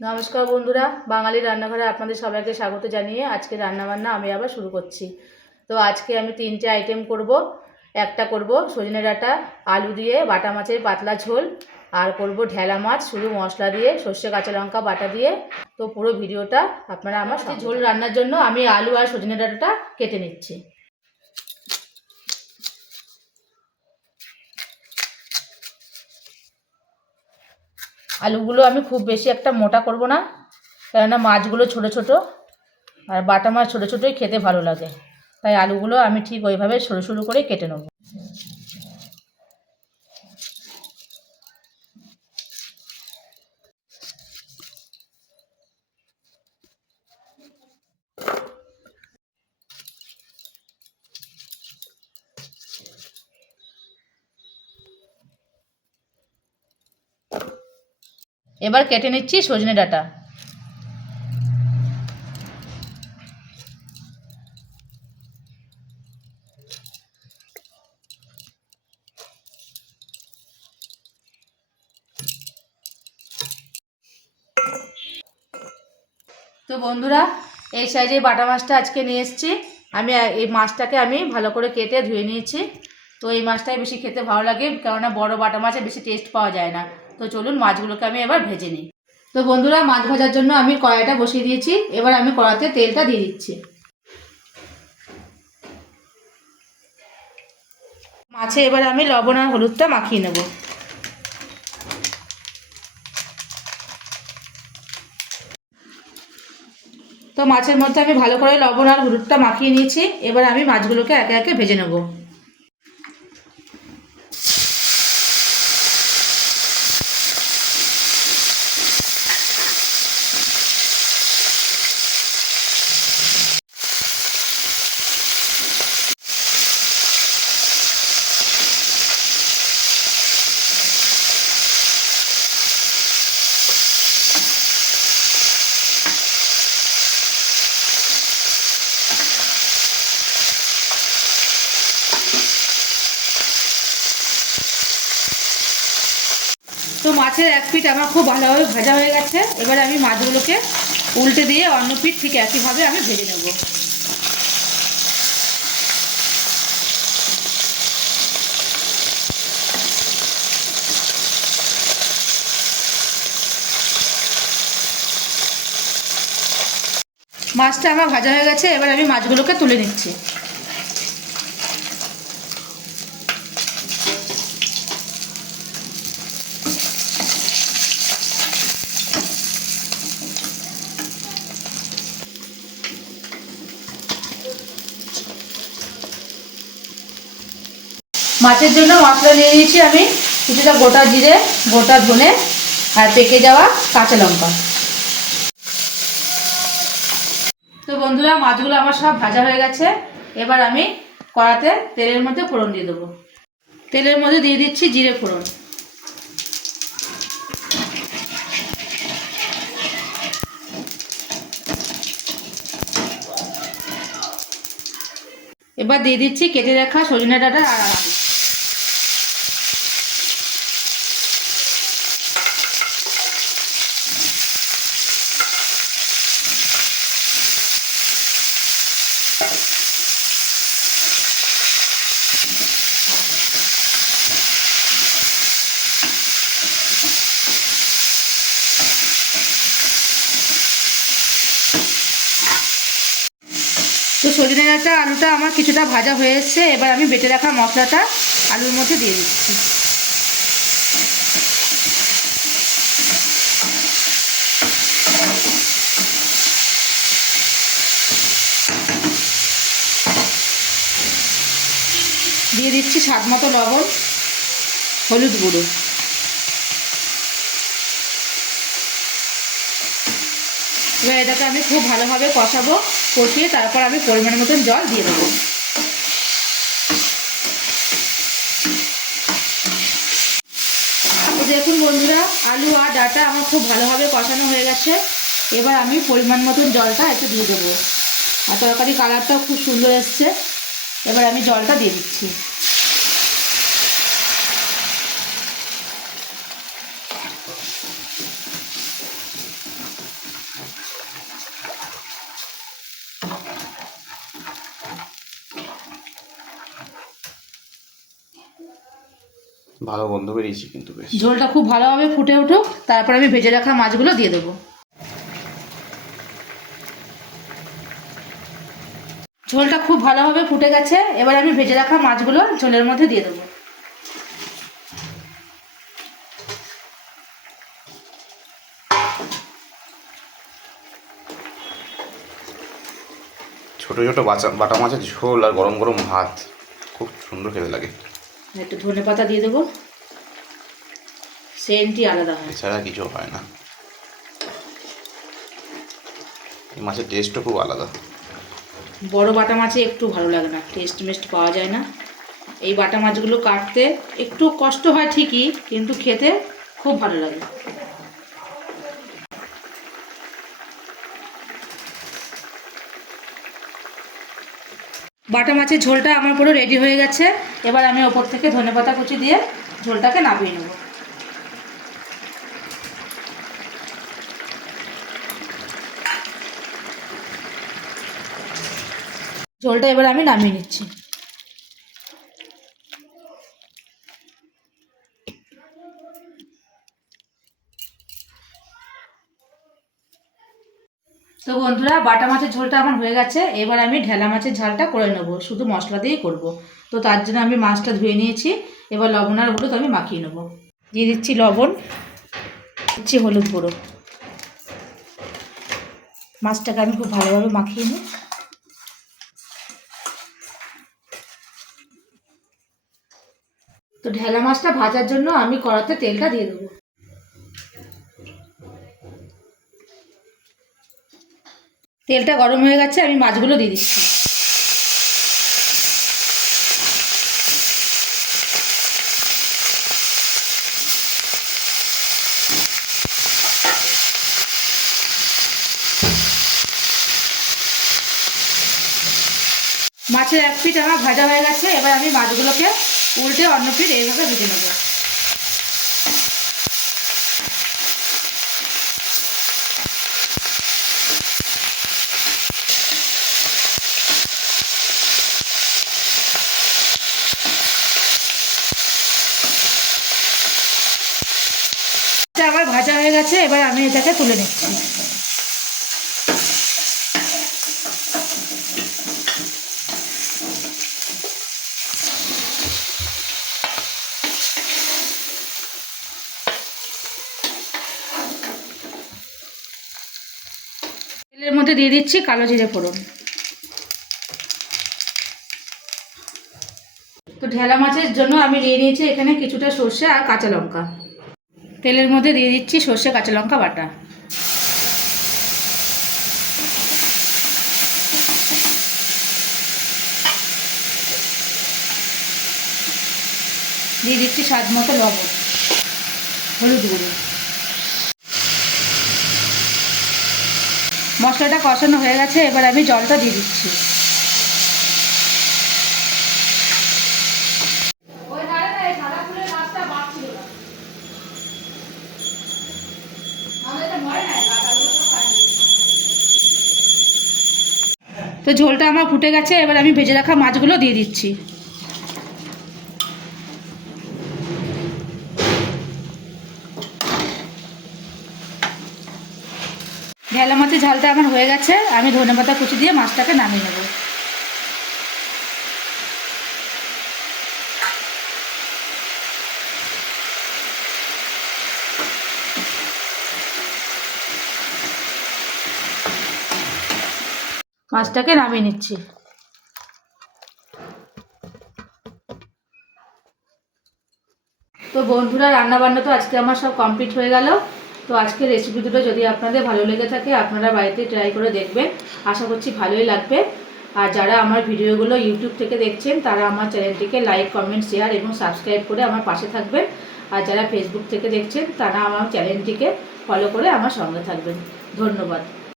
নমস্কার বন্ধুরা, বাঙালি রান্নাঘরে আপনাদের সবাইকে স্বাগত জানিয়ে আজকে রান্নাবান্না আমি আবার শুরু করছি। তো আজকে আমি 3টে আইটেম করব। একটা করব সজনে ডাঁটা আলু দিয়ে বাটা মাছের পাতলা ঝোল, আর করব ঢেলা মাছ শুধু মশলা দিয়ে সর্ষে কাঁচা লঙ্কা বাটা দিয়ে। তো পুরো ভিডিওটা আপনারা আমার ঝোল রান্নার জন্য আমি আলু আর সজনে ডাঁটাটা কেটে নিচ্ছি। আলুগুলো আমি খুব বেশি একটা মোটা করব না, কেননা মাছগুলো ছোট ছোট আর বাটা মাছ ছোটো ছোটোই খেতে ভালো লাগে, তাই আলুগুলো আমি ঠিক ওইভাবে সরু সরু করে কেটে নেব। এবার কেটে নিচ্ছি সজনে ডাঁটা। তো বন্ধুরা, এই সাইজে বাটা মাছটা আজকে নিয়ে এসেছি। আমি এই মাছটাকে আমি ভালো করে কেটে ধুয়ে নিয়েছি। তো এই মাছটাই বেশি খেতে ভালো লাগে, কেননা বড় বাটা মাছে বেশি টেস্ট পাওয়া যায় না। তো চলুন মাছগুলোকে আমি এবার ভেজে নিই। তো বন্ধুরা, মাছ ভাজার জন্য আমি কড়াইটা বসিয়ে দিয়েছি। এবার আমি কড়াইতে তেলটা দিয়ে দিচ্ছি। মাছে এবার আমি লবণ আর হলুদটা মাখিয়ে নেব। তো মাছের মধ্যে আমি ভালো করে লবণ আর হলুদটা মাখিয়ে নিয়েছি। এবার আমি মাছগুলোকে একে একে ভেজে নেব। তো মাছের এক পিঠ আমার খুব ভালোভাবে ভাজা হয়ে গেছে। এবার আমি মাছগুলোকে উল্টে দিয়ে অন্য পিঠ ঠিক একইভাবে আমি ভেজে নেব। মাছটা আমার ভাজা হয়ে গেছে। এবার আমি মাছগুলোকে তুলে নিচ্ছি। মাছের জন্য মশলা নিয়ে নিয়েছি আমি কিছুটা গোটা জিরে, গোটা ধনে আর পেকে যাওয়া কাঁচা লঙ্কা। তো বন্ধুরা, মাছগুলো আমার সব ভাজা হয়ে গেছে। এবার আমি কড়াতে তেলের মধ্যে ফোড়ন দিয়ে দেবো। তেলের মধ্যে দিয়ে দিচ্ছি জিরে ফোড়ন। এবার দিয়ে দিচ্ছি কেটে রাখা সজনে ডাঁটা আর আলু। তো সজনে ডাঁটা আলুটা আমার কিছুটা ভাজা হয়ে এসছে। এবার আমি বেটে রাখা মশলাটা আলুর মধ্যে দিয়ে দিচ্ছি। দিয়ে দিচ্ছি স্বাদ মতো লবণ, হলুদ গুঁড়ো। এবার এটাকে আমি খুব ভালোভাবে কষাবো। কষিয়ে তারপর আমি পরিমাণ মতন জল দিয়ে দেবো। দেখুন বন্ধুরা, আলু আর ডাঁটা আমার খুব ভালোভাবে কষানো হয়ে গেছে। এবার আমি পরিমাণ মতন জলটা একটু দিয়ে দেবো। আর তরকারি কালারটাও খুব সুন্দর এসছে। এবার আমি জলটা দিয়ে দিচ্ছি। ভালো গন্ধ বেরিয়েছে কিন্তু বেশ। ঝোলটা খুব ভালোভাবে ফুটে উঠুক, তারপর আমি ভেজে রাখা মাছগুলো দিয়ে দেবো। ঝোলটা খুব ভালোভাবে ফুটে গেছে, এবার আমি ভেজে রাখা মাছগুলো ঝোলের মধ্যে দিয়ে দেবো। ছোট ছোট বাটা মাছের ঝোল আর গরম গরম ভাত খুব সুন্দর খেতে লাগে। একটু ধনে পাতা দিয়ে দেবো, সেন্টই আলাদা হয়, এছাড়া কিছু হয় না। এই মাছের টেস্টও খুব আলাদা। বড় বাটা মাছে একটু ভালো লাগে না, টেস্ট মেস্ট পাওয়া যায় না। এই বাটা মাছগুলো কাটতে একটু কষ্ট হয় ঠিকই, কিন্তু খেতে খুব ভালো লাগে। বাটা মাছের ঝোলটা আমার পুরো রেডি হয়ে গেছে। এবার আমি ওপর থেকে ধনেপাতা কুচি দিয়ে ঝোলটাকে নামিয়ে নেব। ঝোলটা এবার আমি নামিয়ে নিচ্ছি। তো বন্ধুরা, বাটা মাছের ঝোলটা আমার হয়ে গেছে। এবার আমি ঢেলা মাছের ঝালটা করে নেব, শুধু মশলা দিয়েই করব। তো তার জন্য আমি মাছটা ধুয়ে নিয়েছি। এবার লবণ আর হলুদ আমি মাখিয়ে নেব। দিয়ে দিচ্ছি লবণ, দিচ্ছি হলুদ গুঁড়ো। মাছটাকে আমি খুব ভালোভাবে মাখিয়ে নিই। তো ঢেলা মাছটা ভাজার জন্য আমি কড়াতে তেলটা দিয়ে দেবো। তেলটা গরম হয়ে গেছে, আমি মাছগুলো দিয়ে দিচ্ছি। মাছের এক পিঠ আমার ভাজা হয়ে গেছে, এবার আমি মাছগুলোকে উল্টে অন্য পিঠ এইভাবে ভেজে নেব। আমার ভাজা হয়ে গেছে, এবার আমি এটাকে তুলে নিচ্ছি। তেলের মধ্যে দিয়ে দিচ্ছি কালো জিরে ফোড়ন। তো ঢেলা মাছের জন্য আমি নিয়ে নিয়েছি এখানে কিছুটা সর্ষে আর কাঁচা লঙ্কা। তেলের মধ্যে দিয়ে দিচ্ছি সর্ষে কাঁচা লঙ্কা বাটা। দিয়ে দিচ্ছি স্বাদ মতো লবণ, হলুদ গুঁড়ো। মশলাটা কষানো হয়ে গেছে, এবার আমি জলটা দিয়ে দিচ্ছি। তো ঝোলটা আমার ফুটে গেছে, এবার আমি ভেজে রাখা মাছগুলো দিয়ে দিচ্ছি। ঢেলা মাছের ঝালটা আমার হয়ে গেছে, আমি ধনেপাতা কুচি দিয়ে মাছটাকে নামিয়ে নেব। মাছটাকে নামিয়ে নিচ্ছি। তো বন্ধুরা, রান্নাবান্না তো আজকে আমার সব কমপ্লিট হয়ে গেল। তো আজকের রেসিপি দুটো যদি আপনাদের ভালো লেগে থাকে, আপনারা বাড়িতে ট্রাই করে দেখবেন, আশা করছি ভালোই লাগবে। আর যারা আমার ভিডিওগুলো ইউটিউব থেকে দেখছেন, তারা আমার চ্যানেলটিকে লাইক, কমেন্ট, শেয়ার এবং সাবস্ক্রাইব করে আমার পাশে থাকবেন। আর যারা ফেসবুক থেকে দেখছেন, তারা আমার চ্যানেলটিকে ফলো করে আমার সঙ্গে থাকবেন। ধন্যবাদ।